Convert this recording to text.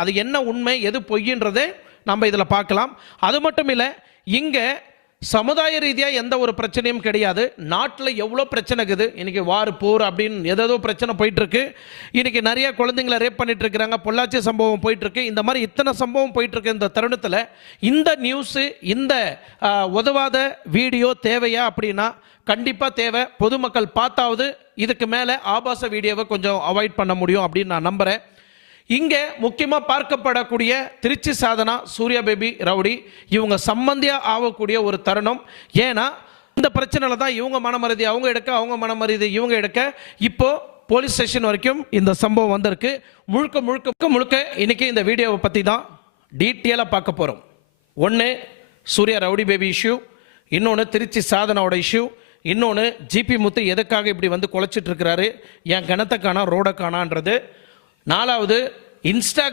அது என்ன உண்மை எது பொய்ன்றதை நம்ம இதில் பார்க்கலாம். அது மட்டும் இல்லை, இங்கே சமுதாய ரீதியாக எந்த ஒரு பிரச்சனையும் கிடையாது. நாட்டில் எவ்வளோ பிரச்சனை இருக்குது. இன்றைக்கி போர் அப்படின்னு ஏதோ பிரச்சனை போயிட்டுருக்கு. இன்றைக்கி நிறைய குழந்தைங்களை ரேப் பண்ணிட்டு இருக்கிறாங்க. பொள்ளாச்சி சம்பவம் போயிட்டுருக்கு. இந்த மாதிரி இத்தனை சம்பவம் போயிட்டுருக்கு. இந்த தருணத்தில் இந்த நியூஸு, இந்த உதவாத வீடியோ தேவையா அப்படின்னா கண்டிப்பாக தேவை. பொதுமக்கள் பார்த்தாவது இதுக்கு மேலே ஆபாச வீடியோவை கொஞ்சம் அவாய்ட் பண்ண முடியும் அப்படின்னு நான் நம்புகிறேன். இங்கே முக்கியமாக பார்க்கப்படக்கூடிய திருச்சி சாதனா, சூர்யா பேபி ரவுடி இவங்க சம்பந்தியாக ஆகக்கூடிய ஒரு தருணம். ஏன்னா இந்த பிரச்சனையில் தான் இவங்க மனமருதி அவங்க எடுக்க, அவங்க மனமருதி இவங்க எடுக்க, இப்போ போலீஸ் ஸ்டேஷன் வரைக்கும் இந்த சம்பவம் வந்திருக்கு. முழுக்க முழுக்க முழுக்க இன்னைக்கு இந்த வீடியோவை பற்றி தான் டீட்டெயிலாக பார்க்க போகிறோம். ஒன்று சூர்யா ரவுடி பேபி இஷ்யூ, இன்னொன்று திருச்சி சாதனாவோட இஷ்யூ, இன்னொன்று ஜிபி முத்து எதுக்காக இப்படி வந்து குலைச்சிட்டு இருக்கிறாரு, என் கிணத்தை காணா ரோடை காணான்றது, நாலாவது இன்ஸ்டாகிராம்